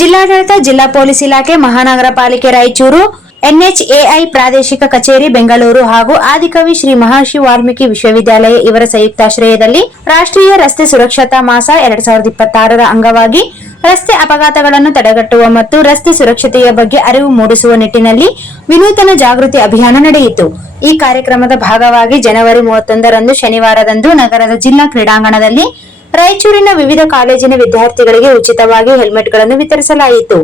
ಜಿಲ್ಲಾಡಳಿತ, ಜಿಲ್ಲಾ ಪೊಲೀಸ್ ಇಲಾಖೆ, ಮಹಾನಗರ ಪಾಲಿಕೆ ರಾಯಚೂರು, ಎನ್ಎಚ್ಎಐ ಪ್ರಾದೇಶಿಕ ಕಚೇರಿ ಬೆಂಗಳೂರು ಹಾಗೂ ಆದಿಕವಿ ಶ್ರೀ ಮಹರ್ಷಿ ವಾಲ್ಮೀಕಿ ವಿಶ್ವವಿದ್ಯಾಲಯ ಇವರ ಸಂಯುಕ್ತಾಶ್ರಯದಲ್ಲಿ ರಾಷ್ಟ್ರೀಯ ರಸ್ತೆ ಸುರಕ್ಷತಾ ಮಾಸ 2026ರ ಅಂಗವಾಗಿ ರಸ್ತೆ ಅಪಘಾತಗಳನ್ನು ತಡೆಗಟ್ಟುವ ಮತ್ತು ರಸ್ತೆ ಸುರಕ್ಷತೆಯ ಬಗ್ಗೆ ಅರಿವು ಮೂಡಿಸುವ ನಿಟ್ಟಿನಲ್ಲಿ ವಿನೂತನ ಜಾಗೃತಿ ಅಭಿಯಾನ ನಡೆಯಿತು. ಈ ಕಾರ್ಯಕ್ರಮದ ಭಾಗವಾಗಿ ಜನವರಿ 31ರಂದು ಶನಿವಾರದಂದು ನಗರದ ಜಿಲ್ಲಾ ಕ್ರೀಡಾಂಗಣದಲ್ಲಿ ರಾಯಚೂರಿನ ವಿವಿಧ ಕಾಲೇಜಿನ ವಿದ್ಯಾರ್ಥಿಗಳಿಗೆ ಉಚಿತವಾಗಿ ಹೆಲ್ಮೆಟ್ಗಳನ್ನು ವಿತರಿಸಲಾಯಿತು.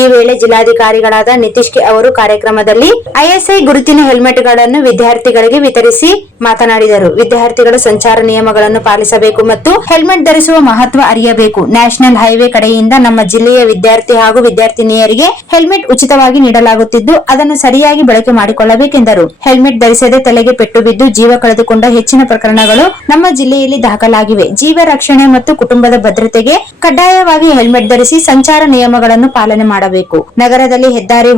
ಈ ವೇಳೆ ಜಿಲ್ಲಾಧಿಕಾರಿಗಳಾದ ನಿತೀಶ್ ಕೆ ಅವರು ಕಾರ್ಯಕ್ರಮದಲ್ಲಿ ಐಎಸ್ಐ ಗುರುತಿನ ಹೆಲ್ಮೆಟ್ಗಳನ್ನು ವಿದ್ಯಾರ್ಥಿಗಳಿಗೆ ವಿತರಿಸಿ ಮಾತನಾಡಿದರು. ವಿದ್ಯಾರ್ಥಿಗಳು ಸಂಚಾರ ನಿಯಮಗಳನ್ನು ಪಾಲಿಸಬೇಕು ಮತ್ತು ಹೆಲ್ಮೆಟ್ ಧರಿಸುವ ಮಹತ್ವ ಅರಿಯಬೇಕು. ನ್ಯಾಷನಲ್ ಹೈವೇ ಕಡೆಯಿಂದ ನಮ್ಮ ಜಿಲ್ಲೆಯ ವಿದ್ಯಾರ್ಥಿ ಹಾಗೂ ವಿದ್ಯಾರ್ಥಿನಿಯರಿಗೆ ಹೆಲ್ಮೆಟ್ ಉಚಿತವಾಗಿ ನೀಡಲಾಗುತ್ತಿದ್ದು, ಅದನ್ನು ಸರಿಯಾಗಿ ಬಳಕೆ ಮಾಡಿಕೊಳ್ಳಬೇಕೆಂದರು. ಹೆಲ್ಮೆಟ್ ಧರಿಸದೆ ತಲೆಗೆ ಪೆಟ್ಟು ಬಿದ್ದು ಜೀವ ಕಳೆದುಕೊಂಡ ಹೆಚ್ಚಿನ ಪ್ರಕರಣಗಳು ನಮ್ಮ ಜಿಲ್ಲೆಯಲ್ಲಿ ದಾಖಲಾಗಿವೆ. ಜೀವ ರಕ್ಷಣೆ ಮತ್ತು ಕುಟುಂಬದ ಭದ್ರತೆಗೆ ಕಡ್ಡಾಯವಾಗಿ ಹೆಲ್ಮೆಟ್ ಧರಿಸಿ ಸಂಚಾರ ನಿಯಮಗಳನ್ನು ಪಾಲನೆ ಮಾಡಬೇಕು. ನಗರದಲ್ಲಿ ಹೆದ್ದಾರಿ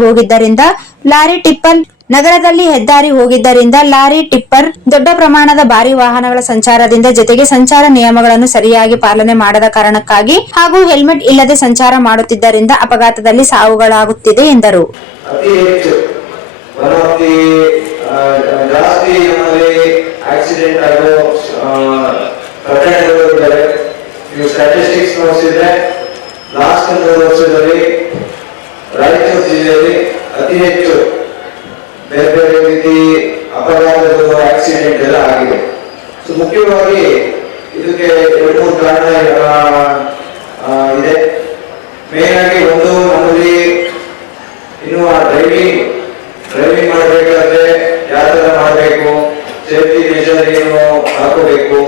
ಹೋಗಿದ್ದರಿಂದ ಲಾರಿ, ಟಿಪ್ಪರ್, ದೊಡ್ಡ ಪ್ರಮಾಣದ ಭಾರಿ ವಾಹನಗಳ ಸಂಚಾರದಿಂದ ಜೊತೆಗೆ ಸಂಚಾರ ನಿಯಮಗಳನ್ನು ಸರಿಯಾಗಿ ಪಾಲನೆ ಮಾಡದ ಕಾರಣಕ್ಕಾಗಿ ಹಾಗೂ ಹೆಲ್ಮೆಟ್ ಇಲ್ಲದೆ ಸಂಚಾರ ಮಾಡುತ್ತಿದ್ದರಿಂದ ಅಪಘಾತದಲ್ಲಿ ಸಾವುಗಳಾಗುತ್ತಿದೆ ಎಂದರು. ರಾಯಚೂರು ಜಿಲ್ಲೆಯಲ್ಲಿ ಅತಿ ಹೆಚ್ಚು ಬೇರೆ ಬೇರೆ ರೀತಿ ಅಪಘಾತಗಳು, ಆಕ್ಸಿಡೆಂಟ್ ಎಲ್ಲ ಆಗಿದೆ. ಸೊ ಮುಖ್ಯವಾಗಿ ಇದಕ್ಕೆ 2-3 ಕಾರಣ ಇದೆ. ಮೇನ್ ಆಗಿ ಒಂದು, ನಮ್ಮಲ್ಲಿ ಇನ್ನು ಡ್ರೈವಿಂಗ್ ಮಾಡಬೇಕಾದ್ರೆ ಯಾವ ತರ ಮಾಡಬೇಕು, ಸೇಫ್ಟಿ ಮೆಷರ್ ಏನು ಹಾಕೋಬೇಕು,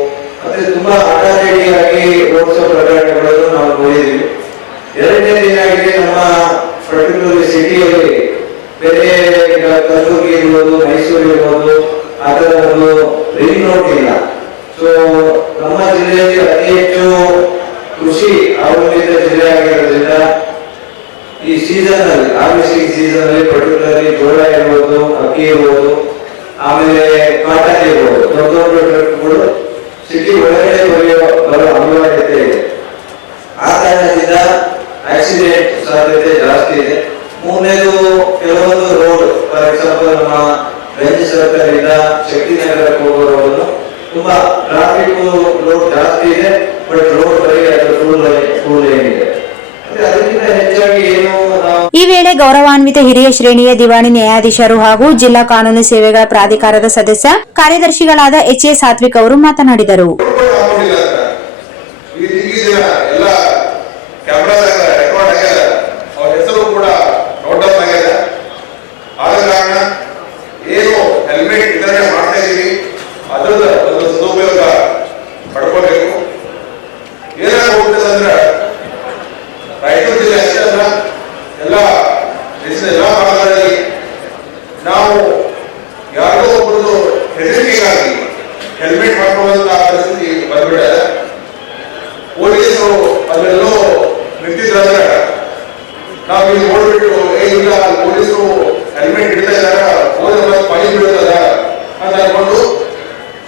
ಮತ್ತೆ ತುಂಬಾ ಅಡಾಡಿಯಾಗಿ ಓಡಿಸೋ ಪ್ರಕರಣಗಳನ್ನು ನಾವು ನೋಡಿದ್ದೀವಿ. ಎರಡನೇದು ಏನಾಗಿದೆ, ನಮ್ಮ ಪರ್ಟಿಕ್ಯುಲರ್ಲಿ ಸಿಟಿಯಲ್ಲಿ ಬೇರೆ ಕಲಬುರಗಿ ಇರ್ಬೋದು, ಮೈಸೂರು ಇರ್ಬೋದು, ಆ ಥರ ಒಂದು ರಿಂಗ್ ರೋಡ್ ಇಲ್ಲ. ಸೊ ನಮ್ಮ ಜಿಲ್ಲೆಯಲ್ಲಿ ಅತಿ ಹೆಚ್ಚು ಕೃಷಿ ಅವಲಂಬಿತ ಜಿಲ್ಲೆ ಆಗಿರೋದ್ರಿಂದ ಈ ಸೀಸನ್ ಅಲ್ಲಿ, ಹಾರ್ವೆಸ್ಟಿಂಗ್ ಸೀಸನ್ ಅಲ್ಲಿ ಪರ್ಟಿಕ್ಯುಲರ್ಲಿ ಜೋಳ ಇರ್ಬೋದು, ಅಕ್ಕಿ ಇರ್ಬೋದು, ಆಮೇಲೆ ಕಾಟನ್ ಇರ್ಬೋದು, ದೊಡ್ಡ ದೊಡ್ಡ ಟ್ರಕ್ಗಳು ಸಿಟಿ ಒಳಗಡೆ ಬರೋ ಅನಿವಾರ್ಯತೆ ಇದೆ. ಆ ಕಾರಣದಿಂದ ಆಕ್ಸಿಡೆಂಟ್ ಸಾಧ್ಯತೆ ಜಾಸ್ತಿ ಇದೆ. ಮೂರನೇದು, ಕೆಲವೊಂದು ರೋಡ್, ಫಾರ್ ಎಕ್ಸಾಂಪಲ್ ನಮ್ಮ ರಂಜಿ ಸರ್ಕಲ್ ಇಂದ ಶಕ್ತಿನಗರಕ್ಕೆ ಹೋಗೋ ರೋಡ್ ತುಂಬಾ ಟ್ರಾಫಿಕ್ ಲೋಡ್ ಜಾಸ್ತಿ ಇದೆ. ಬಟ್ ರೋಡ್ ಬರೀ ಟೂಲ್ ಲೈನ್ ಇದೆ. ಅದಕ್ಕಿಂತ ಹೆಚ್ಚಾಗಿ ಏನು, ಈ ವೇಳೆ ಗೌರವಾನ್ವಿತ ಹಿರಿಯ ಶ್ರೇಣಿಯ ದಿವಾಣಿ ನ್ಯಾಯಾಧೀಶರು ಹಾಗೂ ಜಿಲ್ಲಾ ಕಾನೂನು ಸೇವೆಗಳ ಪ್ರಾಧಿಕಾರದ ಸದಸ್ಯ ಕಾರ್ಯದರ್ಶಿಗಳಾದ ಎಚ್ಎ ಸಾತ್ವಿಕ್ ಅವರು ಮಾತನಾಡಿದರು. ಹೆಲ್ಮೆಟ್ ವಿತರಣೆ ಮಾಡ್ತಾ ಇದೀವಿ, ಅದರ ಒಂದು ಸದುಪಯೋಗ ಪಡ್ಕೋಬೇಕು. ಏನಾಗ ಹೋಗ್ತದೆ ಅಂದ್ರೆ ರಾಯಚೂರು ಜಿಲ್ಲೆ ಅಷ್ಟೇ ಅಲ್ಲ, ಎಲ್ಲ ಭಾಗಗಳಲ್ಲಿ ನಾವು ಯಾರೋ ಒಬ್ಬರು ಹೆದರಿಕೆಗಾಗಿ ಹೆಲ್ಮೆಟ್ ಹಾಕೊಳ್ಳುವಂತಹ ಪರಿಸ್ಥಿತಿ ಬಂದ್ಬಿಟ್ಟಿದೆ. ಪೊಲೀಸರು ಅಲ್ಲೆಲ್ಲೋ ನಿಂತಿದ್ರೆ ನಾವು ಇಲ್ಲಿ ನೋಡ್ಬಿಟ್ಟು ಇಲ್ಲ ಪೊಲೀಸರು ಹೆಲ್ಮೆಟ್ ಇಡ್ತಾ ಇದ್ದಾರೆ, ಪನಿ ಬೀಳ್ತದ ಅಂತ ಅನ್ಕೊಂಡು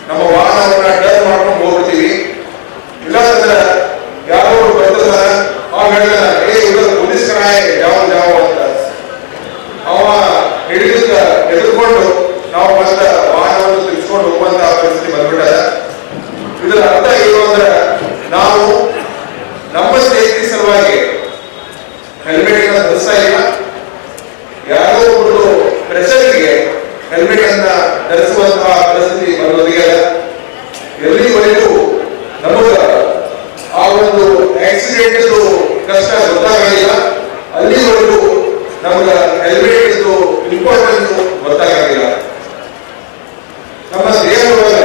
ನಮ್ಮ ವಾಹನವನ್ನ ಟರ್ನ್ ಮಾಡ್ಕೊಂಡು ಹೋಗ್ಬಿಡ್ತೀವಿ. ಇಲ್ಲಾಂದ್ರೆ ಯಾರೋ ಬರ್ತಾರೆ, ಪೊಲೀಸ್ ಯಾವ ಅಂತ ಅವ ಹಿಡಿದ ಎದುರ್ಕೊಂಡು ನಾವು ಮತ್ತೆ ವಾಹನವನ್ನು ತಿರ್ಸ್ಕೊಂಡು ಹೋಗುವಂತಹ ಪರಿಸ್ಥಿತಿ ಬಂದ್ಬಿಟ್ಟದ. ಇದರ ಅರ್ಥ ಏನು ಅಂದ್ರೆ, ನಾವು ನಮ್ಮ ಸೇಫ್ಟಿ ಸಲುವಾಗಿ ಹೆಲ್ಮೆಟ್ ಅನ್ನ ಧರಿಸ್ತಾ ಇಲ್ಲ, ಯಾರೋ ಒಬ್ಬರು ಪ್ರೆಷರ್ಗೆ ಹೆಲ್ಮೆಟ್ ಅನ್ನ ಧರಿಸುವಂತಹ ಪರಿಸ್ಥಿತಿ ಬರೋದಿಗೆ ಎಲ್ಲಿವರೆಗೂ ನಮಗ ಆ ಒಂದು ಆಕ್ಸಿಡೆಂಟ್ ಕಷ್ಟ ಗೊತ್ತಾಗಲಿಲ್ಲ, ಅಲ್ಲಿವರೆಗೂ ನಮಗ ಹೆಲ್ಮೆಟ್ ಇಂಪಾರ್ಟೆನ್ಸ್ ಗೊತ್ತಾಗಲಿಲ್ಲ. ನಮ್ಮ ದೇಹದೊಳಗ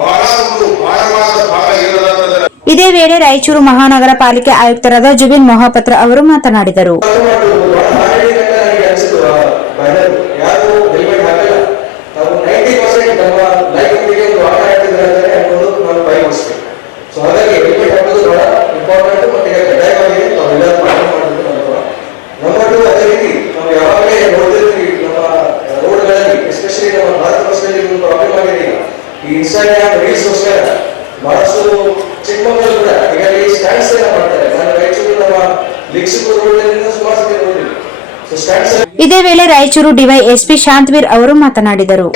ಬಹಳ ಒಂದು ಭಾರವಾದ ಭಾಗ ಇರೋದಂತಂದ್ರೆ. ಇದೇ ವೇಳೆ ರಾಯಚೂರು ಮಹಾನಗರ ಪಾಲಿಕೆ ಆಯುಕ್ತರಾದ ಜುಬಿನ್ ಮೊಹಾಪತ್ರ ಅವರು ಮಾತನಾಡಿದರು. ಇನ್ಸ್ಟಾಗ್ರಾಮ್ ರೀಲ್ಸ್ಗೋಸ್ಕರ ಬಹಳಷ್ಟು ಚಿಕ್ಕಮಕ್ಕಳು ಕೂಡ ಈಗ ಸ್ಟ್ಯಾಂಡ್ಸ್ ಎಲ್ಲ ಮಾಡ್ತಾರೆ. ನಾನು ರಾಯಚೂರು ನಮ್ಮ ಲಿಕ್ಸಿಪುರ ರೋಡ್ ಇದೇ ವೇಳೆ ರಾಯಚೂರು ಡಿವೈಎಸ್ಪಿ ಶಾಂತವೀರ್ ಅವರು ಮಾತನಾಡಿದರು.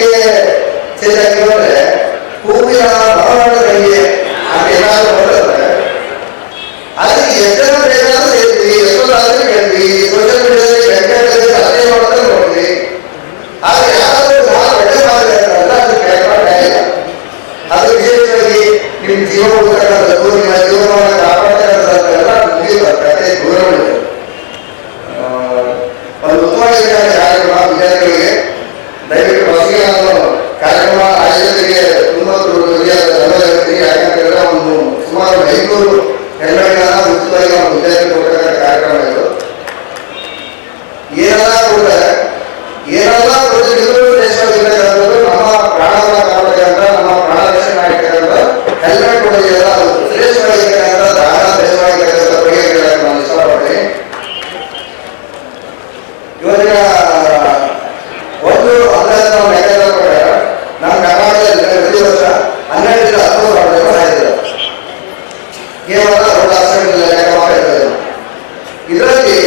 ಇದರಲ್ಲಿ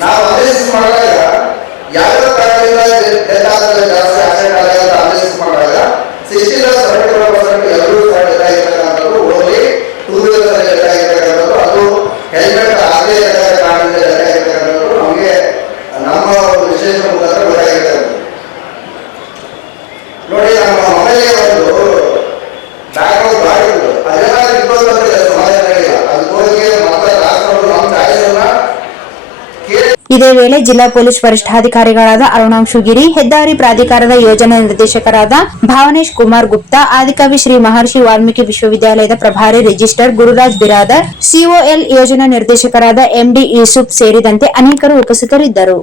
ನಾವು ಅನಾಲಿಸಿಸ್ ಮಾಡಿದಾಗ ಯಾವ ಕಾರಣದಿಂದ ಡೆತ್ ಆದಾಗ ಜಾಸ್ತಿ ಆಕ್ಸಿಡೆಂಟ್ ಆದಾಗ ಅಂತ ಅನಾಲಿಸಿಸ್ ಮಾಡಿದಾಗ 60% ಎಲ್ಲರೂ ಡೆತ್ ಆಗಿರ್ತಕ್ಕಂಥದ್ದು ಓನ್ಲಿ ಟೂ ವೀಲರ್ ಡೆತ್ ಆಗಿರ್ತಕ್ಕಂಥದ್ದು, ಅದು ಹೆಲ್ಮೆಟ್ ಆಗದೇ ಇರತಕ್ಕ ಕಾರಣದಿಂದ ಡೆತ್ ಆಗಿರ್ತಕ್ಕಂಥದ್ದು ನಮಗೆ ನಮ್ಮ ಒಂದು ವಿಶೇಷ ಮುಖಾಂತರ ಗೊತ್ತಾಗಿರ್ತದೆ. ನೋಡಿ, ನಮ್ಮ ಮನೆಗೆ ಒಂದು ಬ್ಯಾಕ್ಗ್ರೌಂಡ್ ಗಾಡಿ ಅದೆಲ್ಲ ಇಬ್ಬರು ಸಮಾಜದಲ್ಲಿ ಅದಕ್ಕೋಗಿ ಮತ್ತೆ ರಾಷ್ಟ್ರಗಳು ನಮ್ಮ ಚಾಯ್ಸನ್ನ ಇದೇ ವೇಳೆ ಜಿಲ್ಲಾ ಪೊಲೀಸ್ ವರಿಷ್ಠಾಧಿಕಾರಿಗಳಾದ ಅರುಣಾಂಶು ಗಿರಿ, ಹೆದ್ದಾರಿ ಪ್ರಾಧಿಕಾರದ ಯೋಜನಾ ನಿರ್ದೇಶಕರಾದ ಭಾವನೇಶ್ ಕುಮಾರ್ ಗುಪ್ತಾ, ಆದಿಕವಿ ಶ್ರೀ ಮಹರ್ಷಿ ವಾಲ್ಮೀಕಿ ವಿಶ್ವವಿದ್ಯಾಲಯದ ಪ್ರಭಾರಿ ರಿಜಿಸ್ಟ್ರಾರ್ ಗುರುರಾಜ್ ಬಿರಾದರ್, ಸಿಒಎಲ್ ಯೋಜನಾ ನಿರ್ದೇಶಕರಾದ ಎಂಡಿ ಯೂಸುಫ್ ಸೇರಿದಂತೆ ಅನೇಕರು ಉಪಸ್ಥಿತರಿದ್ದರು.